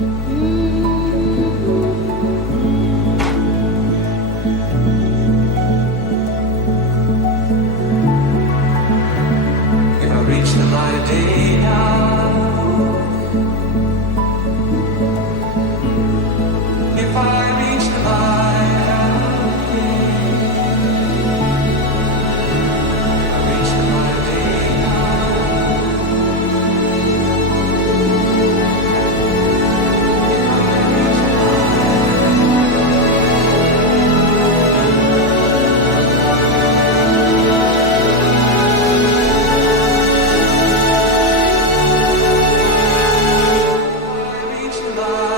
If I reach the light of day now, if I reach the light of day, if I reach the light of day now, if I reach the light, if I reach the light.